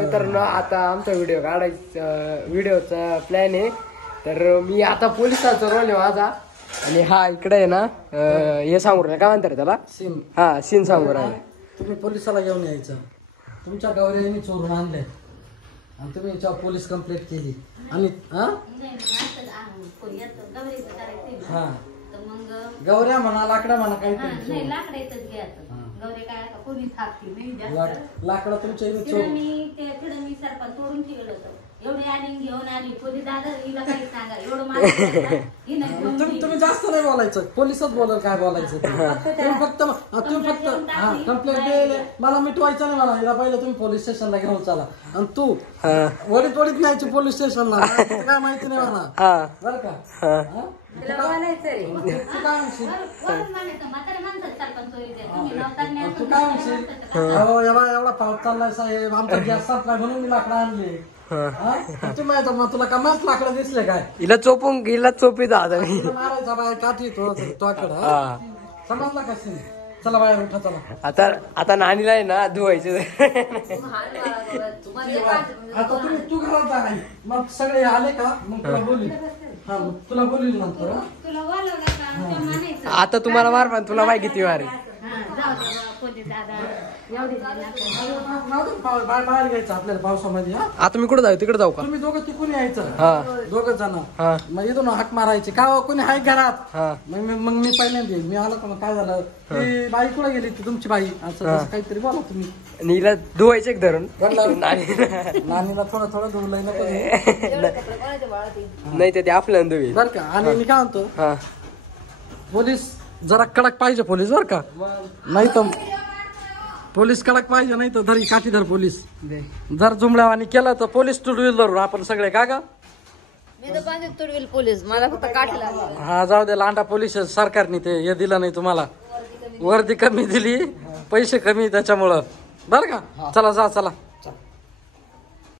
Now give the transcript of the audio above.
तर ना आता आमचा व्हिडिओचा प्लॅन आहे. तर मी आता पोलिसाचा रोल आहे माझा. आणि हा इकडे आहे ना हे सांगू राहिला काय म्हणतात त्याला सीन. हा सीन सांगू राहिला. तुम्ही पोलिसाला घेऊन यायचं. तुमच्या गौऱ्यांनी चोरून आणले आणि तुम्ही याच्यावर पोलीस कंप्लेंट केली आणि हा गौऱ्या म्हणा लाकडा म्हणा काहीतरी लाकडा तुमच्या इथे चोरून तुम्ही जास्त नाही बोलायचं. पोलिसच बोलल काय बोलायचं. तुम्ही फक्त कंप्लेंट द्यायला मला मिटवायचं नाही. मला पहिलं तुम्ही पोलीस स्टेशनला घेऊन चला आणि तू वडीत न्यायची पोलीस स्टेशनला काय माहिती नाही मला बरं का. तू काय म्हणशील एवढा पाऊस चाललाय साहेब आमचा गॅस संपलाय म्हणून मी लाकडं आणले. तुम्ही मग तुला का मस्त लाकडं दिसले काय हिला चोपी दादा मारायचा बाय काठी तोकडं समजला का. चला बाहेर उठा चला. आता नानीला आहे ना धुवायचं. आता तू घरात जा नाही मग सगळे आले का मग तुला बोलली. हा तुला बोलली नंतर आता तुम्हाला मार पण तुला माहिती किती वार बाहेर घ्यायचं आपल्याला पावसामध्ये. आता मी कुठे जाऊ तिकडे जाऊ का. तुम्ही दोघं तिकून यायचं दोघं जण मग इथून हाक मारायची का कोणी आहे घरात. मग मी पहिल्यांदा मी आलो का मग काय झालं ती बाई कुठे गेली ती तुमची बाई असं काहीतरी बोला तुम्ही. नीला धुवायचं एक धरून नानीला थोडं धुवलंय ना नाही ते आपल्याला धुवी बर का. आणि मी काय म्हणतो पोलीस जरा कडक पाहिजे पोलीस बर का. नाही तर पोलीस कडक पाहिजे नाही तर धरी काठी धर पोलीस. जर जुमल्यावानी केलं तर पोलीस तुडवील धरून आपण सगळे का ग. पोलीस मला फक्त काठी लागली. हा जाऊ दे लांडा पोलीस सरकारने ते हे दिलं नाही तुम्हाला. वर्दी कमी दिली पैसे कमी त्याच्यामुळं बर का. चला जा चला.